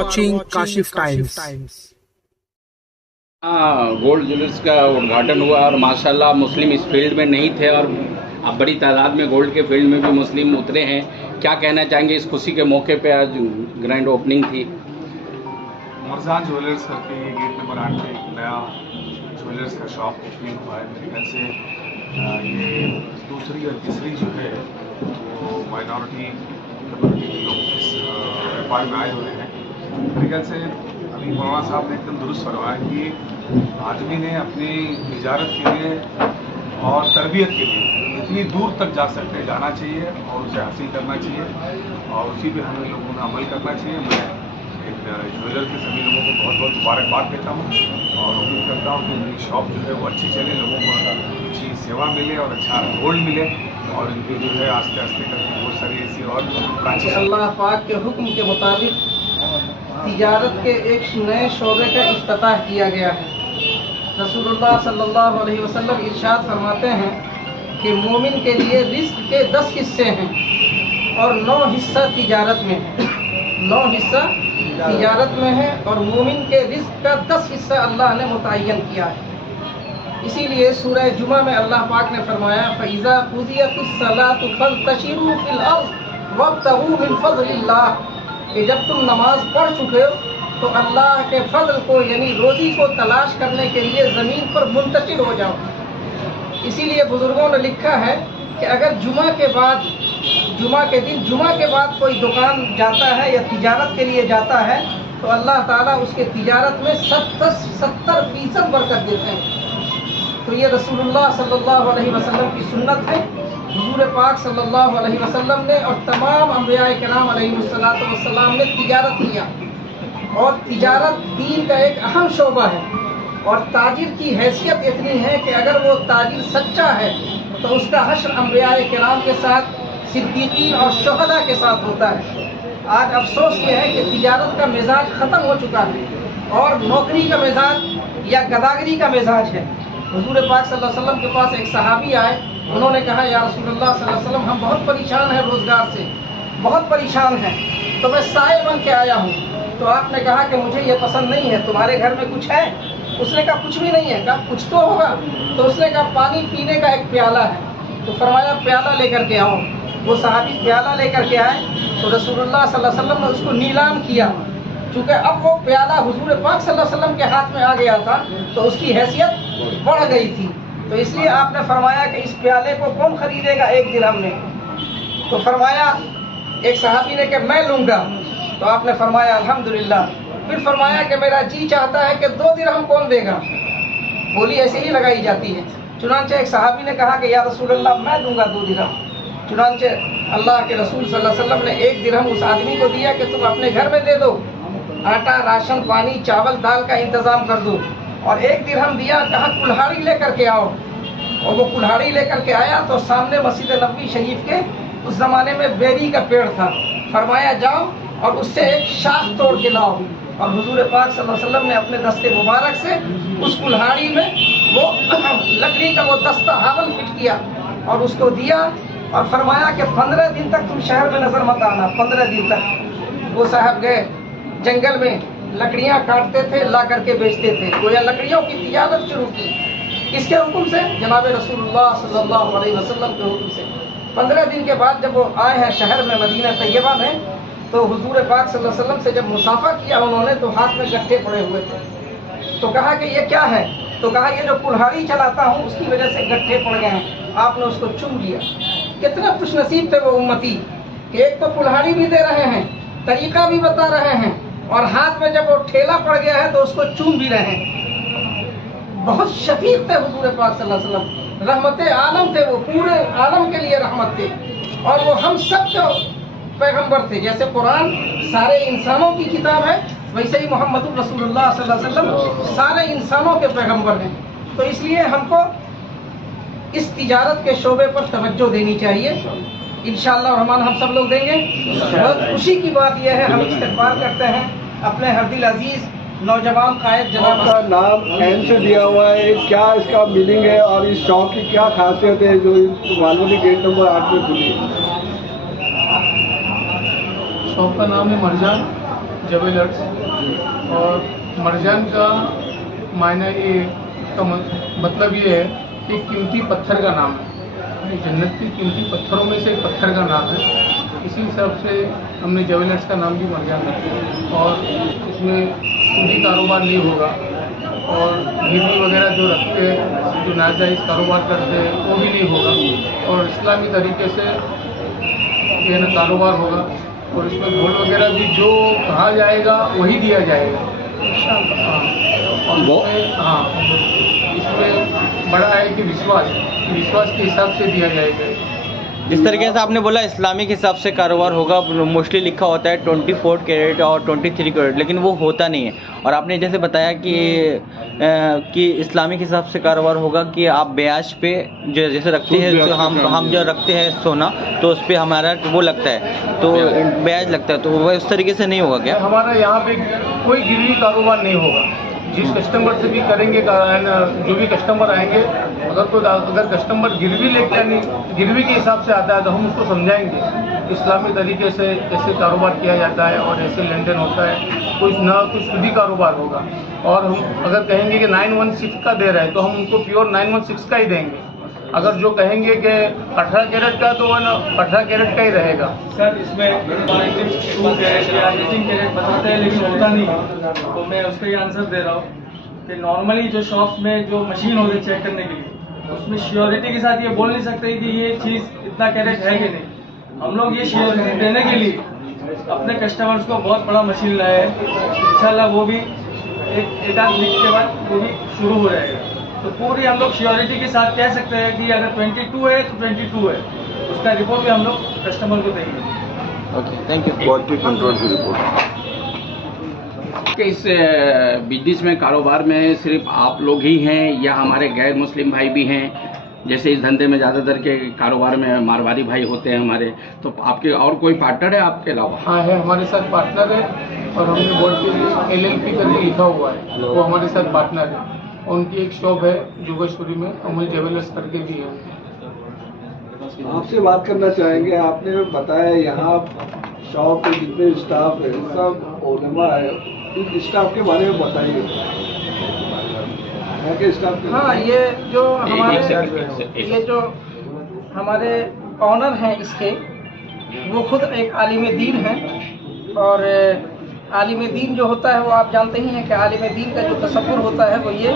watching Kashif Times. हाँ, gold jewellers का उद्घाटन हुआ और माशाल्लाह मुस्लिम इस फील्ड में नहीं थे और अब बड़ी तादाद में गोल्ड के फील्ड में भी मुस्लिम उतरे हैं। क्या कहना चाहेंगे इस खुशी के मौके पे? आज ग्रैंड ओपनिंग थी। मरजान ज्वेलर्स करके ये गेट नंबर 8 पे एक नया ज्वेलर्स का शॉप ओपनिंग हुआ है। मेरे ख्याल से ये दूसरी और तीसरी जो है वो माइनॉरिटी कम्युनिटी के लोग इस व्यापार में आए हुए हैं। मेरे ख्याल से अभी मौलाना साहब ने एकदम दुरुस्त फरमाया कि आदमी ने अपनी तिजारत के लिए और तरबियत के लिए इतनी दूर तक जाना चाहिए और उसे हासिल करना चाहिए और उसी पे हमें लोगों ने अमल करना चाहिए। मैं एक ज्वेलर के सभी लोगों को बहुत बहुत मुबारकबाद देता हूँ और उम्मीद करता हूँ कि उनकी शॉप जो है वो अच्छी चले, लोगों को अच्छी सेवा मिले और अच्छा गोल्ड मिले और इनकी जो है आस्ते आस्ते करके बहुत सारी ऐसी और अल्लाह पाक के हुक्म के मुताबिक तिजारत के एक नए शोबे का इफ्तिताह किया गया है। रसूलुल्लाह सल्लल्लाहु अलैहि वसल्लम इरशाद फरमाते हैं कि मोमिन के लिए रिस्क के 10 हिस्से हैं और 9 हिस्सा तिजारत में है। 9 हिस्सा तिजारत में है और मोमिन के रिस्क का 10 हिस्सा अल्लाह ने मुतय्यन किया है। इसीलिए सूरह जुमा में अल्लाह पाक ने फरमाया फ़इज़ा क़ुज़ियतिस सलातु फ़ंतशिरू फ़िल अर्ज़ वब्तगू मिन फ़ज़लिल्लाह कि जब तुम नमाज पढ़ चुके हो तो अल्लाह के फजल को यानी रोज़ी को तलाश करने के लिए ज़मीन पर मुंतशिर हो जाओ। इसीलिए बुज़ुर्गों ने लिखा है कि अगर जुमा के दिन जुमा के बाद कोई दुकान जाता है या तिजारत के लिए जाता है तो अल्लाह ताला उसके तिजारत में 70% बरकत देते हैं। तो ये रसूलुल्लाह सल्लल्लाहु अलैहि वसल्लम की सुन्नत है। हुजूर पाक सल्लल्लाहु अलैहि वसल्लम ने और तमाम अंबियाए किराम अलैहिमुस्सलातु वस्सलाम ने तिजारत किया और तिजारत दीन का एक अहम शोबा है और ताजिर की हैसियत इतनी है कि अगर वो ताजिर सच्चा है तो उसका हश्र अंबियाए किराम के साथ, सिद्दीकीन और शुहदा के साथ होता है। आज अफसोस ये है कि तिजारत का मिजाज ख़त्म हो चुका है और नौकरी का मिजाज या गदागरी का मिजाज है। हुजूर पाक सल्लल्लाहु अलैहि वसल्लम के पास एक सहाबी आए, उन्होंने कहा या रसूलुल्लाह सल्लल्लाहु अलैहि वसल्लम हम बहुत परेशान हैं, रोज़गार से बहुत परेशान हैं, तो मैं साए बन के आया हूँ। तो आपने कहा कि मुझे ये पसंद नहीं है, तुम्हारे घर में कुछ है? उसने कहा कुछ भी नहीं है। कहा कुछ तो होगा। तो उसने कहा पानी पीने का एक प्याला है। तो फरमाया प्याला लेकर के आओ। वो सहाबी प्याला लेकर के आए तो रसूलुल्लाह सल्लल्लाहु अलैहि वसल्लम ने उसको नीलाम किया। चूँकि अब वो प्याला हुजूर पाक सल्लल्लाहु अलैहि वसल्लम के हाथ में आ गया था तो उसकी हैसियत बढ़ गई थी। तो इसलिए आपने फरमाया कि इस प्याले को कौन खरीदेगा 1 दिरहम में? तो फरमाया एक सहाबी ने कि मैं लूँगा। तो आपने फरमाया अल्हम्दुलिल्लाह। फिर फरमाया कि मेरा जी चाहता है कि 2 दिरहम कौन देगा? बोली ऐसे ही लगाई जाती है। चुनांचे एक सहाबी ने कहा कि या रसूलल्लाह मैं दूंगा 2 दिरहम। चुनांचे अल्लाह के रसूल सल्लल्लाहु अलैहि वसल्लम ने 1 दिरहम उस आदमी को दिया कि तुम अपने घर में दे दो, आटा, राशन, पानी, चावल, दाल का इंतज़ाम कर दो। और 1 दिरहम दिया, कहा कुल्हाड़ी लेकर के आओ। और वो कुल्हाड़ी लेकर के आया तो सामने मस्जिद नबवी शरीफ के उस ज़माने में बेरी का पेड़ था। फरमाया जाओ और उससे एक शाख तोड़ के लाओ। और हुजूर पाक सल्लल्लाहु अलैहि वसल्लम ने अपने दस्ते मुबारक से उस कुल्हाड़ी में वो लकड़ी का वो दस्ता हावल फिट किया और उसको दिया और फरमाया कि 15 दिन तक तुम शहर में नजर मत आना। 15 दिन तक वो साहब गए जंगल में, लकड़ियाँ काटते थे, ला करके बेचते थे। गोया लकड़ियों की तिजारत शुरू की। किसके हुक्म से? जनाब रसूलुल्लाह सल्लल्लाहु अलैहि वसल्लम के हुक्म से। 15 दिन के बाद जब वो आए हैं शहर में मदीना तैयबा में तो हुजूर पाक सल्लल्लाहु अलैहि वसल्लम से जब मुसाफा किया उन्होंने तो हाथ में गट्ठे पड़े हुए थे। तो कहा कि ये क्या है? तो कहा ये जो कुल्हाड़ी चलाता हूँ उसकी वजह से गट्ठे पड़ गए हैं। आपने उसको चूम लिया। कितने खुशनसीब थे वो उम्मती कि एक तो कुल्हाड़ी भी दे रहे हैं, तरीका भी बता रहे हैं और हाथ में जब वो ठेला पड़ गया है तो उसको चूम भी रहे हैं। बहुत शफीक थे हुजूर पाक सल्लल्लाहु अलैहि वसल्लम, रहमत आलम थे, वो पूरे आलम के लिए रहमत थे और वो हम सब के पैगंबर थे। जैसे कुरान सारे इंसानों की किताब है वैसे ही मोहम्मद रसूलुल्लाह सल्लल्लाहु अलैहि वसल्लम सारे इंसानों के पैगंबर हैं। तो इसलिए हमको इस तिजारत के शोबे पर तवज्जो देनी चाहिए। इंशाअल्लाह रहमान हम सब लोग देंगे। बहुत खुशी की बात यह है, हम इस्तकबाल करते हैं अपने हरदिल अजीज नौजवान कायद जनाब का नाम एन से दिया हुआ है, क्या इसका मीनिंग है और इस शॉप की क्या खासियत है जो मालवनी गेट नंबर 8 में खुली है? शॉप का नाम है मरजान ज्वेलर्स। और मरजान का मायने ये का मतलब ये है कि कीमती पत्थर का नाम है, जन्नत के कीमती पत्थरों में से एक पत्थर का नाम है। इसी हिसाब से हमने ज्वेलर्स का नाम भी मरजान रखा। और इसमें सूदी कारोबार नहीं होगा, और गिरवी वगैरह जो रखते हैं, जो नाजायज़ कारोबार करते हैं, वो भी नहीं होगा। और इस्लामी तरीके से ये ना कारोबार होगा। और इसमें गोल्ड वगैरह भी जो कहा जाएगा वही दिया जाएगा। हाँ, और इसमें बड़ा है कि विश्वास के हिसाब से दिया जाएगा। जिस तरीके से आपने बोला इस्लामिक हिसाब से कारोबार होगा, मोस्टली लिखा होता है 24 कैरेट और 23 कैरेट, लेकिन वो होता नहीं है। और आपने जैसे बताया कि इस्लामिक हिसाब से कारोबार होगा कि आप ब्याज पे जैसे रखते हैं, तो हम जो रखते हैं सोना, तो उस पर हमारा वो लगता है, तो ब्याज लगता है, तो वो उस तरीके से नहीं होगा क्या? हमारा यहाँ पे कोई गिरवी कारोबार नहीं होगा। जिस कस्टमर से भी करेंगे, जो भी कस्टमर आएंगे, अगर कस्टमर गिरवी लेकर गिरवी के हिसाब से आता है तो हम उसको समझाएंगे इस्लामी तरीके से ऐसे कारोबार किया जाता है और ऐसे लेन देन होता है। कुछ सूदी कारोबार होगा। और हम अगर कहेंगे कि 916 का दे रहे हैं तो हम उनको प्योर 916 का ही देंगे। अगर जो कहेंगे कि 18 कैरेट का, तो वो 18 कैरेट का ही रहेगा। सर, इसमें 2 कैरेट या 18 कैरेट बताते हैं, लेकिन होता नहीं। तो मैं उसका ही आंसर दे रहा हूँ कि नॉर्मली जो शॉप्स में जो मशीन होती है चेक करने के लिए, उसमें श्योरिटी के साथ ये बोल नहीं सकते कि ये चीज़ इतना कैरेट है कि नहीं। हम लोग ये श्योरिटी देने के लिए अपने कस्टमर्स को बहुत बड़ा मशीन लाए हैं। इंशाल्लाह वो भी एक आध वीक के बाद वो भी शुरू हो जाएगा। तो पूरी हम लोग श्योरिटी के साथ कह सकते हैं कि अगर 22 है तो 22 है। उसका रिपोर्ट भी हम लोग कस्टमर को देंगे। Okay, thank you. Quality control की रिपोर्ट। इस बिजनेस में, कारोबार में सिर्फ आप लोग ही हैं या हमारे गैर मुस्लिम भाई भी हैं? जैसे इस धंधे में ज़्यादातर के कारोबार में मारवाड़ी भाई होते हैं हमारे, तो आपके और कोई पार्टनर है आपके अलावा? हाँ है, हमारे साथ पार्टनर है। और हमने बोर्ड के लिए LLP करके लिखा हुआ है, वो हमारे साथ पार्टनर है। उनकी एक शॉप है जोगेश्वरी में, अमूल ज्वेलर्स करके भी है। आपसे बात करना चाहेंगे, आपने बताया यहाँ शॉप के जितने स्टाफ है सब उलमा है, इस स्टाफ के बारे में बताइए। स्टाफ? हाँ, ये जो हमारे ऑनर हैं इसके, वो खुद एक आलिम दीन हैं। और आलिम दीन जो होता है वो आप जानते ही हैं कि आलिम दीन का जो तसव्वुर होता है वो ये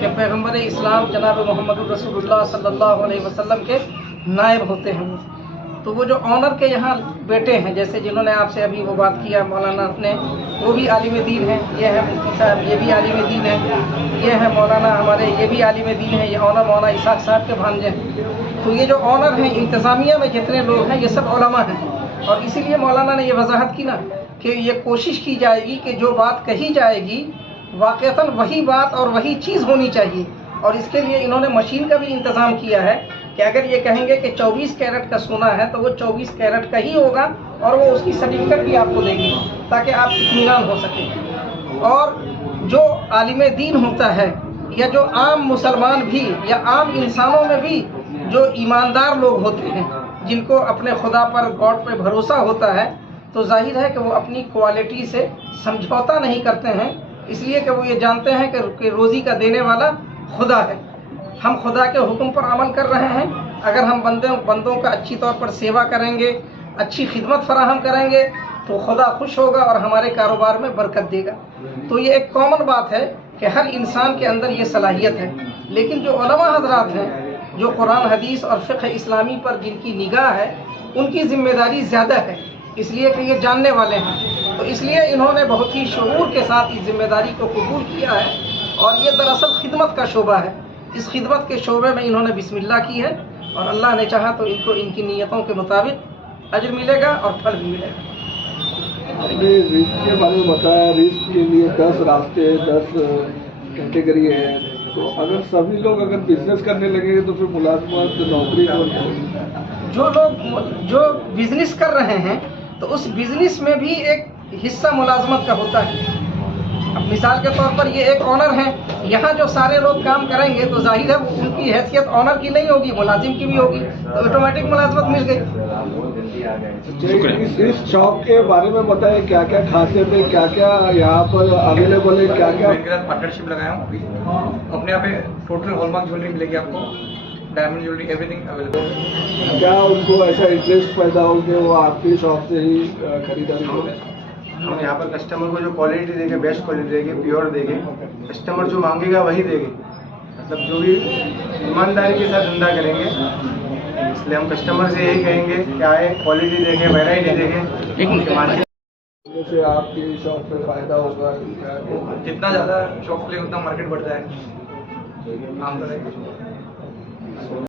कि पैगम्बर इस्लाम जनाब मोहम्मद रसूलुल्लाह सल्लल्लाहु अलैहि वसल्लम के नायब होते हैं। तो वो जो ऑनर के यहाँ बेटे हैं, जैसे जिन्होंने आपसे अभी वो बात किया मौलाना ने, वो भी आलिम दीन है। ये है मुफ्ती साहब, ये भी आलिम दीन है। ये है मौलाना हमारे, ये भी आलिम दीन है। ये ऑनर मौलाना इसाक साहब के भांजे हैं। तो ये जो ऑनर हैं, इंतज़ामिया में जितने लोग हैं, ये सब उलमा हैं। और इसीलिए मौलाना ने ये वजाहत की ना कि ये कोशिश की जाएगी कि जो बात कही जाएगी वाक़तन वही बात और वही चीज़ होनी चाहिए। और इसके लिए इन्होंने मशीन का भी इंतज़ाम किया है कि अगर ये कहेंगे कि 24 कैरेट का सोना है तो वो 24 कैरेट का ही होगा, और वो उसकी सर्टिफिकेट भी आपको देंगे ताकि आप इत्मीनान हो सके। और जो आलिम दीन होता है, या जो आम मुसलमान भी या आम इंसानों में भी जो ईमानदार लोग होते हैं, जिनको अपने खुदा पर, गॉड पे भरोसा होता है, तो जाहिर है कि वो अपनी क्वालिटी से समझौता नहीं करते हैं, इसलिए कि वो ये जानते हैं कि रोज़ी का देने वाला खुदा है। हम खुदा के हुक्म पर अमल कर रहे हैं। अगर हम बंदों का अच्छी तौर पर सेवा करेंगे, अच्छी खिदमत फराहम करेंगे, तो खुदा खुश होगा और हमारे कारोबार में बरकत देगा। तो ये एक कॉमन बात है कि हर इंसान के अंदर ये सलाहियत है। लेकिन जो उलमा हजरात हैं, जो कुरान हदीस और फ़िक़्ह इस्लामी पर जिनकी निगाह है, उनकी ज़िम्मेदारी ज़्यादा है, इसलिए कि ये जानने वाले हैं। तो इसलिए इन्होंने बहुत ही शऊर के साथ इस जिम्मेदारी को कबूल किया है। और ये दरअसल खिदमत का शोबा है। इस खिदमत के शोबे में इन्होंने बिस्मिल्लाह की है, और अल्लाह ने चाहा तो इनको इनकी नीयतों के मुताबिक अजर मिलेगा और फल भी मिलेगा। आपने रिस्क के बारे में बताया, रिस्क के लिए 10 रास्ते, 10 कैटेगरी है। तो अगर सभी लोग अगर बिजनेस करने लगेंगे तो फिर मुलाजमत, नौकरी जो लोग जो बिजनेस कर रहे हैं, तो उस बिजनेस में भी एक हिस्सा मुलाजमत का होता है। मिसाल के तौर पर ये एक ऑनर है, यहाँ जो सारे लोग काम करेंगे तो जाहिर है उनकी हैसियत ऑनर की नहीं होगी, मुलाजिम की भी होगी, तो ऑटोमेटिक मुलाजमत मिल गई। इस शॉप के बारे में बताएं, क्या क्या खासियत है, क्या क्या यहाँ पर अवेलेबल है, क्या क्या इनके साथ पार्टनरशिप लगाया हूँ अभी। अपने यहाँ पे टोटल हॉलमार्क ज्वेलरी मिलेगी आपको, डायमंड ज्वेलरी, एवरीथिंग अवेलेबल। क्या उनको ऐसा इंटरेस्ट पैदा हो कि वो आपकी शॉप से ही खरीदारी करें? हम यहाँ पर कस्टमर को जो क्वालिटी देंगे, बेस्ट क्वालिटी देंगे, प्योर देंगे, कस्टमर जो मांगेगा वही देंगे, मतलब जो भी ईमानदारी के साथ धंधा करेंगे। इसलिए हम कस्टमर से यही कहेंगे कि आए, क्वालिटी देंगे, वैरायटी देंगे, से आपकी शॉप पे फायदा होगा। जितना ज़्यादा शॉप खुलेगा उतना मार्केट बढ़ता है, आम तरह